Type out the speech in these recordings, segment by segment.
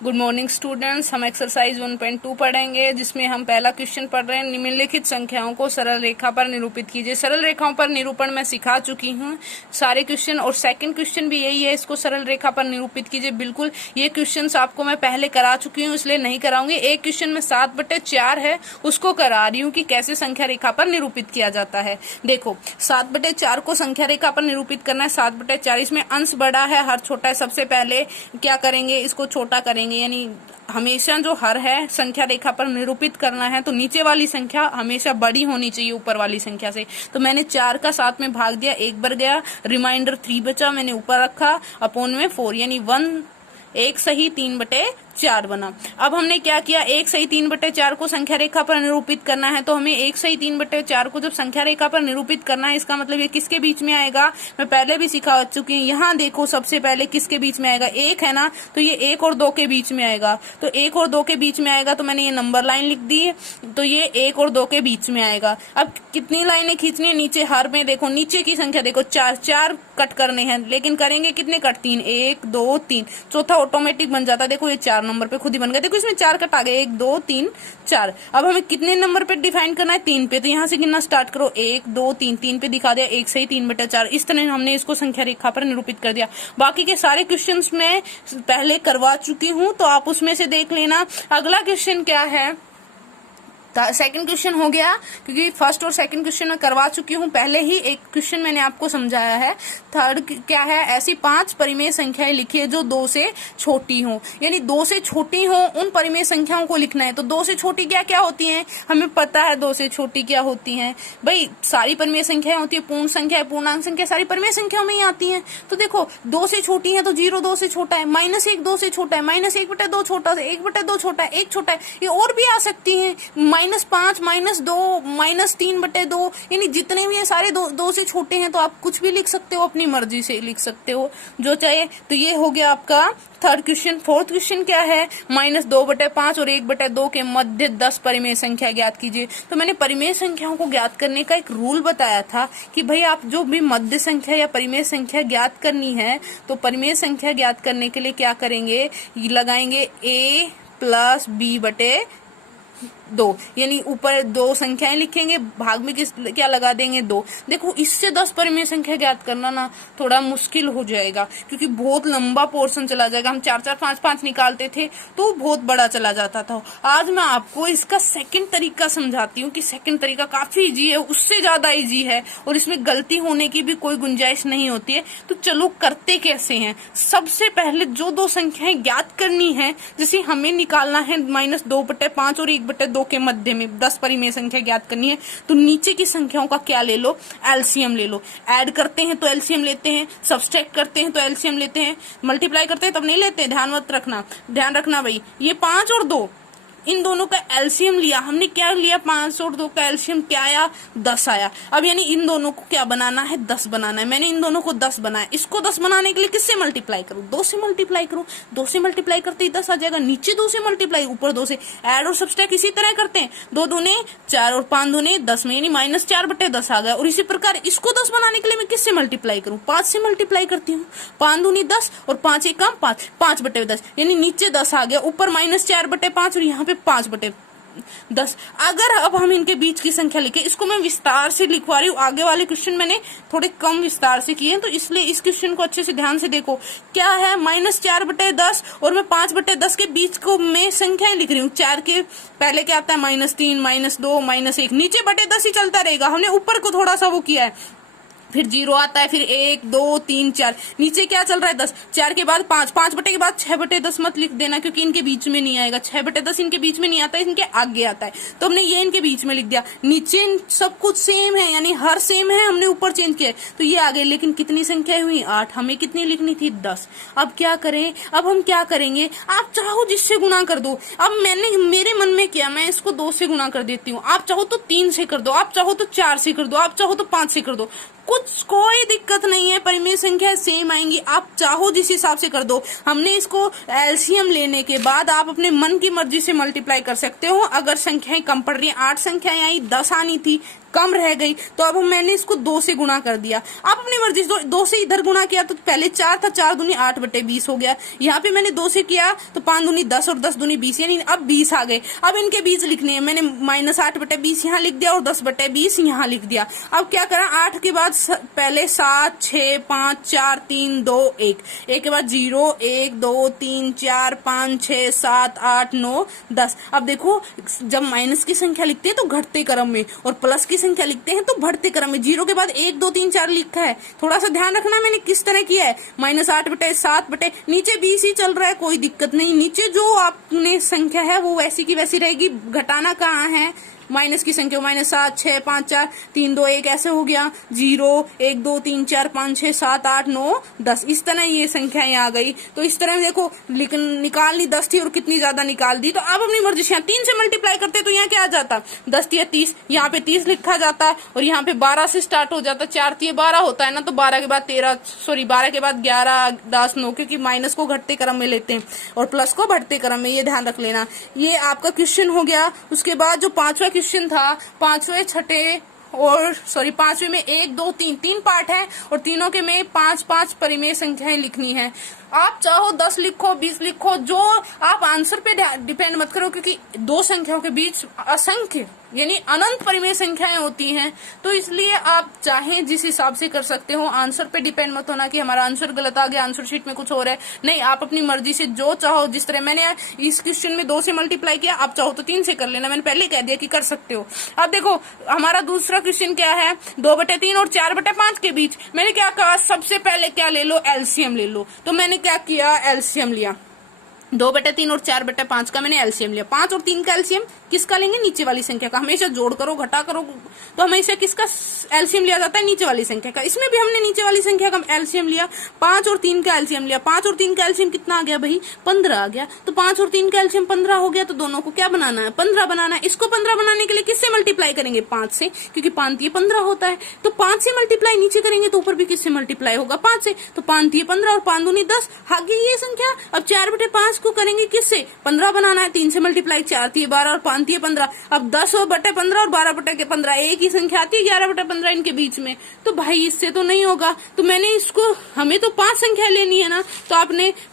Good morning students. हम exercise 1.2 पढ़ेंगे, जिसमें हम पहला क्वेश्चन पढ़ रहे हैं। निम्नलिखित संख्याओं को सरल रेखा पर निरूपित कीजिए। सरल रेखाओं पर निरूपण मैं सिखा चुकी हूँ सारे क्वेश्चन, और सेकंड क्वेश्चन भी यही है, इसको सरल रेखा पर निरूपित कीजिए। बिल्कुल ये क्वेश्चन आपको मैं पहले करा चुकी हूँ, इसलिए नहीं कराऊंगी। एक क्वेश्चन में 7/4 है, उसको करा रही हूँ कि कैसे संख्या रेखा पर निरूपित किया जाता है। देखो 7/4 को संख्या रेखा पर निरूपित करना है। 7/4 इसमें अंश बड़ा है, हर छोटा है। सबसे पहले क्या करेंगे, इसको छोटा करेंगे, यानी हमेशा जो हर है संख्या रेखा पर निरूपित करना है तो नीचे वाली संख्या हमेशा बड़ी होनी चाहिए ऊपर वाली संख्या से। तो मैंने 4 का 7 में भाग दिया, 1 बढ़ गया, रिमाइंडर 3 बचा, मैंने ऊपर रखा, अपॉन में 4, यानी 1 सही 3/4 बना। अब हमने क्या किया, 1 सही 3/4 को संख्या रेखा पर निरूपित करना है। तो हमें 1 सही 3/4 को जब संख्या रेखा पर निरूपित करना है, इसका मतलब ये किसके बीच में आएगा, मैं पहले भी सिखा चुकी हूँ। यहाँ देखो सबसे पहले किसके बीच में आएगा, 1 है ना, तो ये 1 और 2 के बीच में आएगा। तो 1 और 2 के बीच में आएगा, तो मैंने ये नंबर लाइन लिख दी, तो ये 1 और 2 के बीच में आएगा। अब कितनी लाइनें खींचनी है, नीचे हर में देखो, नीचे की संख्या देखो 4 कट करने हैं, लेकिन करेंगे कितने कट, 3, 1 2 3, चौथा ऑटोमेटिक बन जाता है। देखो ये 4 नंबर पे खुद ही बन गया, देखो इसमें 4 कट आ गए, 1 2 3 4। अब हमें कितने नंबर पे डिफाइन करना है, 3 पे, तो यहाँ से गिनना स्टार्ट करो, 1 2 3, 3 पे दिखा दिया, 1 सही 3/4। इस तरह हमने इसको संख्या रेखा पर निरूपित कर दिया। बाकी के सारे क्वेश्चंस मैं पहले करवा चुकी हूँ, तो आप उसमें से देख लेना। अगला क्वेश्चन क्या है, सेकंड क्वेश्चन हो गया, क्योंकि फर्स्ट और सेकंड क्वेश्चन मैं करवा चुकी हूँ पहले ही। एक क्वेश्चन मैंने आपको समझाया है। थर्ड क्या है, ऐसी 5 परिमेय संख्याएं लिखिए जो 2 से छोटी हो, यानी 2 से छोटी हो उन परिमेय संख्याओं को लिखना है। तो 2 से छोटी क्या क्या होती हैं, हमें पता है 2 से छोटी क्या होती हैं भाई, सारी परिमेय संख्याएं होती है, पूर्ण संख्या, पूर्णांक संख्या, सारी परिमेय संख्याओं में ही आती हैं। तो देखो 2 से छोटी है तो 0 2 से छोटा है, -1 2 से छोटा है, -1/2 छोटा है, 1/2 छोटा है, 1 छोटा है, ये और भी आ सकती है, -5 -2 -3/2, यानी जितने भी है सारे 2 से छोटे हैं। तो आप कुछ भी लिख सकते हो, अपनी मर्जी से लिख सकते हो जो चाहे। तो ये हो गया आपका थर्ड क्वेश्चन। फोर्थ क्वेश्चन क्या है, -2/5 और 1/2 के मध्य 10 परिमेय संख्या ज्ञात कीजिए। तो मैंने परिमेय संख्याओं को ज्ञात करने का एक रूल बताया था कि भाई आप जो भी मध्य संख्या या परिमेय संख्या ज्ञात करनी है, तो परिमेय संख्या ज्ञात करने के लिए क्या करेंगे, लगाएंगे a + b/2, यानी ऊपर 2 संख्याएं लिखेंगे, भाग में क्या लगा देंगे, 2। देखो इससे 10 परिमेय संख्या ज्ञात करना ना थोड़ा मुश्किल हो जाएगा, क्योंकि बहुत लंबा पोर्शन चला जाएगा। हम 4 4 5 5 निकालते थे तो बहुत बड़ा चला जाता था। आज मैं आपको इसका सेकंड तरीका समझाती हूँ कि सेकंड तरीका काफी इजी है, उससे ज्यादा इजी है, और इसमें गलती होने की भी कोई गुंजाइश नहीं होती है। तो चलो करते कैसे हैं। सबसे पहले जो 2 संख्याएं ज्ञात करनी है, जैसे हमें निकालना है -2/5 और 1/2 के मध्य में 10 परिमेय संख्या ज्ञात करनी है, तो नीचे की संख्याओं का क्या ले लो, एलसीएम ले लो। ऐड करते हैं तो एलसीएम लेते हैं, सब्सट्रैक्ट करते हैं तो एलसीएम लेते हैं, मल्टीप्लाई करते हैं तब नहीं लेते, ध्यान रखना भाई। ये 5 और 2, इन दोनों का एलसीएम लिया हमने, क्या लिया, 5 और 2 का एलसीएम क्या आया, 10 आया। अब यानी इन दोनों को क्या बनाना है, 10 बनाना है। मैंने इन दोनों को 10 बनाया, इसको 10 बनाने के लिए किससे मल्टीप्लाई करूं, 2 से मल्टीप्लाई करूं। 2 से मल्टीप्लाई करते ही 10 आ जाएगा, नीचे 2 से मल्टीप्लाई, ऊपर 2 से। ऐड और सब्सट्रैक्ट इसी तरह करते हैं, 2 दूने 4 और 5 दूने 10 में, यानी -4/10 आ गया। और इसी प्रकार इसको 10 बनाने के लिए मैं किससे मल्टीप्लाई करूं, 5 से मल्टीप्लाई करती हूँ। 5 दूनी 10 और 5 1 5, 5/10, यानी नीचे 10 आ गया, ऊपर -4/5 और यहाँ पे 5/10। अगर अब हम इनके बीच की संख्या लिखे, इसको मैं विस्तार से लिखवा रही हूँ, आगे वाले क्वेश्चन मैंने थोड़े कम विस्तार से किए हैं, तो इसलिए इस क्वेश्चन को अच्छे से ध्यान से देखो। क्या है, -4/10 और मैं 5/10 के बीच को मैं संख्याएं लिख रही हूँ। 4 के पहले क्या आता है, -3 -2 -1, नीचे /10 ही चलता रहेगा। हमने ऊपर को थोड़ा सा वो किया है, फिर 0 आता है, फिर 1 2 3 4, नीचे क्या चल रहा है, 10। 4 के बाद 5, 5 के बाद 6/10 मत लिख देना, क्योंकि इनके बीच में नहीं आएगा। 6/10 इनके बीच में नहीं आता है, इनके आगे आता है, तो हमने ये इनके बीच में लिख दिया। नीचे सब कुछ सेम है, यानी हर सेम है, हमने ऊपर चेंज किया तो ये आ गए। लेकिन कितनी संख्याएं हुई, 8। हमें कितनी लिखनी थी, 10। अब क्या करें, अब हम क्या करेंगे, आप चाहो जिससे गुणा कर दो। अब मैंने मेरे मन में किया, मैं इसको 2 से गुणा कर देती हूँ। आप चाहो तो 3 से कर दो, आप चाहो तो 4 से कर दो, आप चाहो तो 5 से कर दो, कुछ कोई दिक्कत नहीं है, परिमेय संख्या सेम आएंगी। आप चाहो जिस हिसाब से कर दो। हमने इसको एलसीएम लेने के बाद आप अपने मन की मर्जी से मल्टीप्लाई कर सकते हो। अगर संख्याएं कम पड़ रही है, 8 संख्याएं आई, 10 आनी थी, कम रह गई, तो अब मैंने इसको 2 से गुणा कर दिया। अब अपनी मर्जी से 2 से इधर गुणा किया तो पहले 4 था, 4 दूनी 8/20 हो गया। यहाँ पे मैंने 2 से किया तो 5 दूनी 10 और 10 दूनी 20, यानी अब 20 आ गए। अब इनके बीच लिखने हैं, मैंने -8/20 यहाँ लिख दिया और 10/20 यहाँ लिख दिया। अब क्या करा, 8 के बाद पहले 7 6 5 4 3 2 1, 1 के बाद 0 1 2 3 4 5 6 7 8 9 10। अब देखो जब माइनस की संख्या लिखते हैं तो घटते क्रम में, और प्लस की संख्या लिखते हैं तो बढ़ते क्रम में। 0 के बाद 1 2 3 4 लिखा है, थोड़ा सा ध्यान रखना मैंने किस तरह किया है। -8/7 नीचे 20 ही चल रहा है, कोई दिक्कत नहीं। नीचे जो आपने संख्या है वो वैसी की वैसी रहेगी, घटाना कहाँ है, माइनस की संख्या -7 6 5 4 3 2 1 ऐसे हो गया। 0 1 2 3 4 5 6 7 8 9 10, इस तरह ये संख्याएं आ गई। तो इस तरह देखो निकालनी 10 थी और कितनी ज्यादा निकाल दी। तो अब अपनी मर्जी से 3 से मल्टीप्लाई करते तो यहाँ क्या आ जाता, 10 × 30, यहाँ पे 30 लिखा जाता और यहाँ पे 12 से स्टार्ट हो जाता। 4 × 12 होता है ना, तो 12 के बाद 13 सॉरी 12 के बाद 11 10 9, क्योंकि माइनस को घटते क्रम में लेते हैं और प्लस को बढ़ते क्रम में, ये ध्यान रख लेना। ये आपका क्वेश्चन हो गया। उसके बाद जो 5वां क्वेश्चन था, 5वें 6ठे और सॉरी 5वें में 1 2 3 पार्ट है और तीनों के में 5 परिमेय संख्याएं लिखनी है। आप चाहो 10 लिखो 20 लिखो, जो आप आंसर पे डिपेंड मत करो, क्योंकि दो संख्याओं के बीच असंख्य यानी अनंत परिमेय संख्याएं होती हैं। तो इसलिए आप चाहें जिस हिसाब से कर सकते हो, आंसर पे डिपेंड मत होना कि हमारा आंसर गलत आ गया, आंसर शीट में कुछ और है। नहीं, आप अपनी मर्जी से जो चाहो, जिस तरह मैंने इस क्वेश्चन में 2 से मल्टीप्लाई किया, आप चाहो तो 3 से कर लेना, मैंने पहले कह दिया कि कर सकते हो। अब देखो हमारा दूसरा क्वेश्चन क्या है, 2/3 और 4/5 के बीच। मैंने क्या कहा, सबसे पहले क्या ले लो, एलसीएम ले लो। तो मैंने क्या किया, एलसीएम लिया। 2/3 और 4/5 का मैंने एलसीएम लिया। 5 और 3 का एलसीएम किसका लेंगे, नीचे वाली संख्या का। हमेशा जोड़ करो घटा करो तो हमेशा किसका एलसीएम लिया जाता है, नीचे वाली संख्या का। इसमें भी हमने नीचे वाली संख्या का एलसीएम लिया। 5 और 3 का एलसीएम लिया। 5 और 3 का एलसीएम कितना आ गया भाई, 15 आ गया। तो 5 और 3 का एलसीएम 15 हो गया। तो दोनों को क्या बनाना है, 15 बनाना है। इसको 15 बनाने के लिए किससे मल्टीप्लाई करेंगे, 5 से, क्योंकि 5 × 15 होता है। तो 5 से मल्टीप्लाई नीचे करेंगे तो ऊपर भी किससे मल्टीप्लाई होगा, 5 से। तो 5 × 15 और 5 दूनी 10 आ गई ये संख्या। अब 4/5 को करेंगे किससे, 15 बनाना है। 3 से मल्टीप्लाई, 4 × 12 और 5 × 15। अब 10/15 और 12/15 एक ही संख्या आती है, 11/15 इनके बीच में। तो भाई इससे तो नहीं होगा। तो मैंने इसको, हमें तो 5 संख्या लेनी है ना, तो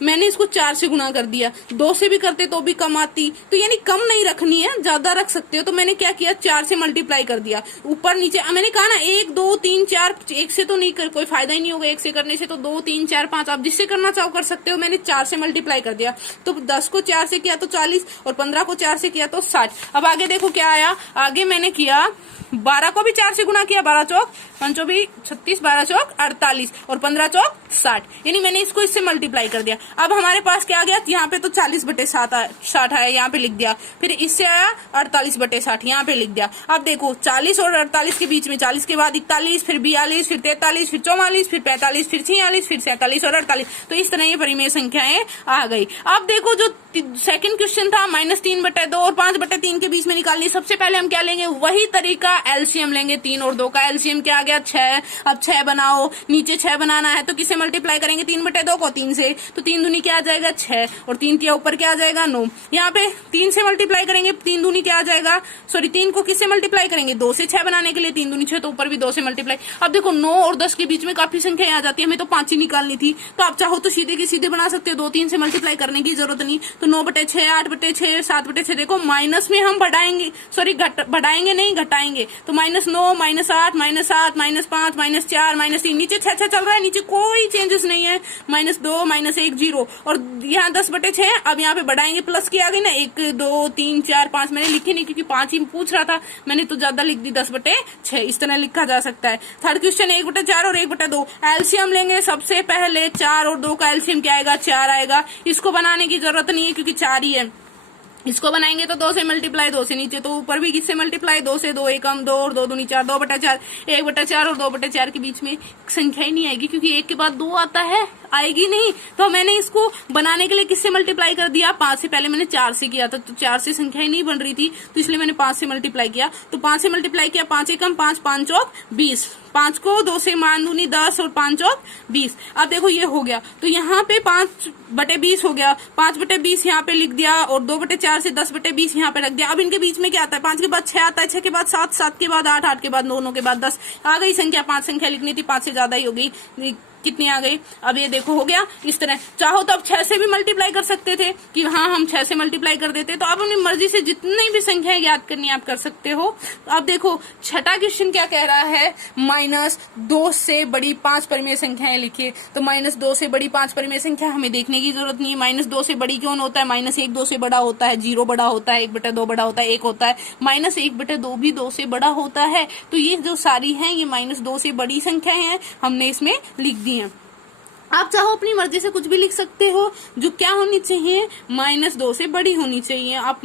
मैंने इसको 4 से गुणा कर दिया। 2 से भी करते तो भी कम आती, तो यानी कम नहीं रखनी है, ज्यादा रख सकते हो। तो मैंने क्या किया, 4 से मल्टीप्लाई कर दिया ऊपर नीचे। मैंने कहा ना 1 2 3 4, 1 से तो नहीं कर, कोई फायदा ही नहीं होगा 1 से करने से। तो 2 3 4 5 आप जिससे करना चाहो कर सकते हो। मैंने 4 से मल्टीप्लाई कर दिया। तो 10 को 4 से किया तो 40 और 15 को 4 से किया तो 60। अब आगे देखो क्या आया, आगे मैंने किया 12 को भी 4 से गुणा किया, 12 चौक 5 भी 36, 12 चौक 48 और 15 चौक 60, यानी मैंने इसको इससे मल्टीप्लाई कर दिया। अब हमारे पास क्या आ गया, यहाँ पे तो 40/60 आया, यहाँ पे लिख दिया। फिर इससे आया 48/60, यहाँ पे लिख दिया। अब देखो 40 और 48 के बीच में, 40 के बाद 41, फिर 42, फिर 43, फिर 44, फिर 45, फिर 46, फिर 47 और 48। तो इस तरह ये परिमेय संख्याएं आ गई। अब देखो जो सेकंड क्वेश्चन था, -3/2 और 5/3 के बीच में निकालनी। सबसे पहले हम क्या लेंगे, वही तरीका, एलसीएम लेंगे। 3 और 2 का एलसीएम क्या आ गया, 6। अब 6 बनाओ, नीचे 6 बनाना है तो किसे मल्टीप्लाई करेंगे, 3/2 को 3 से। तो 3 दूनी क्या आ जाएगा, 6 और 3 के ऊपर क्या आ जाएगा, 9। यहाँ पे 3 से मल्टीप्लाई करेंगे, 3 दूनी क्या आ जाएगा, सॉरी 3 को किससे मल्टीप्लाई करेंगे, 2 से। 6 बनाने के लिए 3 दूनी 6, तो ऊपर भी 2 से मल्टीप्लाई। अब देखो 9 और 10 के बीच में काफी संख्या आ जाती है, हमें तो 5 ही निकालनी थी। तो आप चाहो तो सीधे के सीधे बना सकते हो, 2 3 से मल्टीप्लाई करने की जरूरत नहीं। तो 9/6, 8/6, 7/6। देखो माइनस में हम बढ़ाएंगे, सॉरी बढ़ाएंगे नहीं घटाएंगे। तो -9, -8, -7, -5, -4, -3, नीचे 6 चल रहा है, नीचे कोई चेंजेस नहीं है। -2, -1, 0 और यहाँ 10/6। अब यहाँ पे बढ़ाएंगे, प्लस की आ गई ना, 1 2 3 4 5। मैंने लिखी नहीं क्योंकि 5 ही पूछ रहा था, मैंने तो ज्यादा लिख दी, 10/6। इस तरह लिखा जा सकता है। थर्ड क्वेश्चन 1/4 और 1/2। एलसीएम लेंगे सबसे पहले, 4 और 2 का एलसीएम क्या आएगा, 4 आएगा। इसको बनाने की जरूरत नहीं है क्योंकि 4 ही है। इसको बनाएंगे तो 2 से मल्टीप्लाई, 2 से नीचे, तो ऊपर भी किससे मल्टीप्लाई, 2 से। 2 एकम 2 और 2 दूनी 4, 2/4। 1/4 और 2/4 के बीच में संख्या ही नहीं आएगी क्योंकि 1 के बाद 2 आता है आएगी नहीं। तो मैंने इसको बनाने के लिए किससे मल्टीप्लाई कर दिया, 5 से। पहले मैंने 4 से किया था, तो 4 से संख्या ही नहीं बन रही थी, तो इसलिए मैंने 5 से मल्टीप्लाई किया। तो 5 से मल्टीप्लाई किया, 5 एकम 5, 5 चौक 20, 5 को 2 से मान दूनी 10 और 5 चौक 20। अब देखो ये हो गया, तो यहाँ पे 5/20 हो गया, 5/20 यहाँ पे लिख दिया, और 2/4 से 10/20 यहाँ पे रख दिया। अब इनके बीच में क्या आता है, 5 के बाद 6 आता है, 6 के बाद 7, 7 के बाद 8, 8 के बाद 9, 9 के बाद 10। आ गई संख्या, 5 संख्या लिखनी थी, 5 से ज्यादा ही हो गई। कितनी आ गई, अब ये देखो हो गया इस तरह। चाहो तो अब 6 से भी मल्टीप्लाई कर सकते थे कि हाँ हम 6 से मल्टीप्लाई कर देते, तो आप अपनी मर्जी से जितनी भी संख्याएं याद करनी आप कर सकते हो। तो अब देखो छठा क्वेश्चन क्या कह रहा है, -2 से बड़ी 5 परिमेय संख्याएं लिखिए। तो -2 से बड़ी 5 परिमेय संख्या हमें देखने की जरूरत नहीं है। -2 से बड़ी क्यों होता है, -1 2 से बड़ा होता है, 0 बड़ा होता है, 1/2 बड़ा होता है, 1 होता है, -1/2 भी 2 से बड़ा होता है। तो ये जो सारी हैं ये -2 से बड़ी संख्याएं हैं, हमने इसमें लिख दी हैं। आप चाहो अपनी मर्जी से कुछ भी लिख सकते हो, जो क्या होनी चाहिए, -2 से बड़ी होनी चाहिए। आप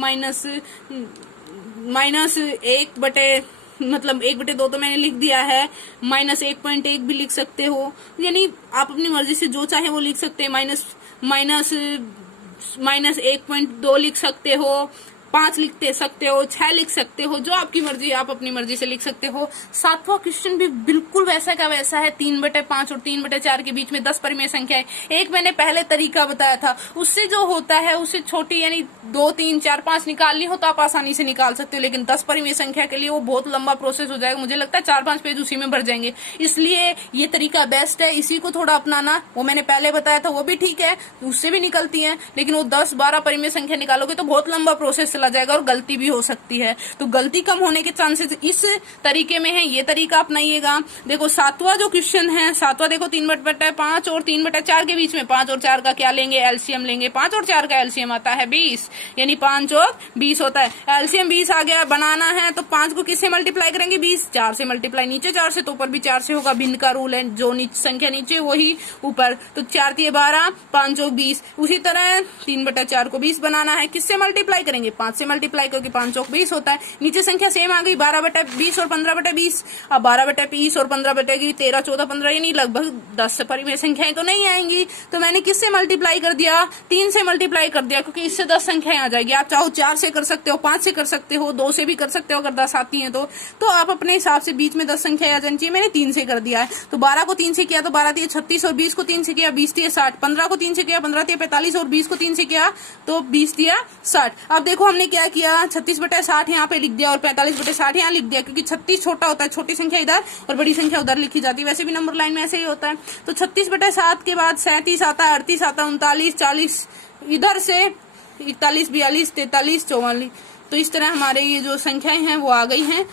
मतलब 1/2 तो मैंने लिख दिया है, -1.1 भी लिख सकते हो, यानी आप अपनी मर्जी से जो चाहे वो लिख सकते हैं। -1.2 लिख सकते हो, 5 लिख सकते हो, 6 लिख सकते हो, जो आपकी मर्जी, आप अपनी मर्जी से लिख सकते हो। 7वां क्वेश्चन भी बिल्कुल वैसा का वैसा है, 3/5 और 3/4 के बीच में 10 परिमेय संख्या है। एक मैंने पहले तरीका बताया था, उससे जो होता है उससे छोटी, यानी 2, 3, 4, 5 निकालनी हो तो आप आसानी से निकाल सकते हो, लेकिन 10 परिमेय संख्या के लिए वो बहुत लंबा प्रोसेस हो जाएगा। मुझे लगता है 4-5 पेज उसी में भर जाएंगे, इसलिए ये तरीका बेस्ट है, इसी को थोड़ा अपनाना। वो मैंने पहले बताया था, वो भी ठीक है, उससे भी निकलती है, लेकिन वो 10-12 परिमेय संख्या निकालोगे तो बहुत लंबा प्रोसेस जाएगा और गलती भी हो सकती है। तो गलती कम होने के चांसेस इस तरीके में है, ये तरीका अपनाइएगा। देखो 7वां जो क्वेश्चन है, 7वां देखो 3/5 और 3/4 के बीच में 5 और 4 का क्या लेंगे, एलसीएम लेंगे। 5 और 4 का एलसीएम आता है 20, यानी 5 और 20 होता है। एलसीएम 20 आ गया, बनाना है तो 5 को किससे मल्टीप्लाई करेंगे, 20, 4 से मल्टीप्लाई, नीचे 4 से तो ऊपर भी 4 से होगा, भिन्न का रूल है, जो संख्या नीचे वही ऊपर। तो 4 × 12, 5 और 20। उसी तरह 3/4 को 20 बनाना है, किससे मल्टीप्लाई करेंगे, 5 से मल्टीप्लाई करके 5 और 20 होता है। नीचे संख्या सेम आ गई, 12/20 और 15/20। अब 12/20 और 15/20, 13, 14, 15, यानी लगभग 10 परिमेय संख्याएं तो नहीं आएंगी। तो मैंने किससे मल्टीप्लाई कर दिया, 3 से मल्टीप्लाई कर दिया, क्योंकि इससे 10 संख्याएं आ जाएगी। आप चाहो 4 से कर सकते हो, 5 से कर सकते हो, 2 से भी कर सकते हो अगर 10 आती है तो आप अपने हिसाब से बीच में 10 संख्या आ जानी चाहिए। मैंने 3 से कर दिया है, तो 12 को 3 से किया तो 12 × 36 और 20 को 3 से किया 20 × 60, 15 को 3 से किया 15 × 45 और 20 को 3 से किया तो 20 × 60। अब देखो हमने क्या किया, 36/60 यहाँ पे लिख दिया और 45/60 यहाँ लिख दिया, क्योंकि 36 छोटा होता है, छोटी संख्या इधर और बड़ी संख्या उधर लिखी जाती है। वैसे भी नंबर लाइन में ऐसे ही होता है। तो 36/7 के बाद 37 आता है, 38 आता है, 39, 40, इधर से 41, 42, 43, 44। तो इस तरह हमारे ये जो संख्याएं हैं वो आ गई हैं।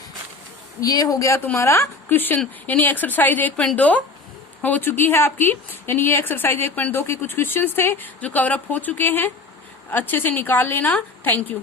ये हो गया तुम्हारा क्वेश्चन, यानी एक्सरसाइज 1.2 हो चुकी है आपकी। यानी ये एक्सरसाइज 1.2 के कुछ क्वेश्चंस थे जो कवर अप हो चुके हैं, अच्छे से निकाल लेना। Thank you.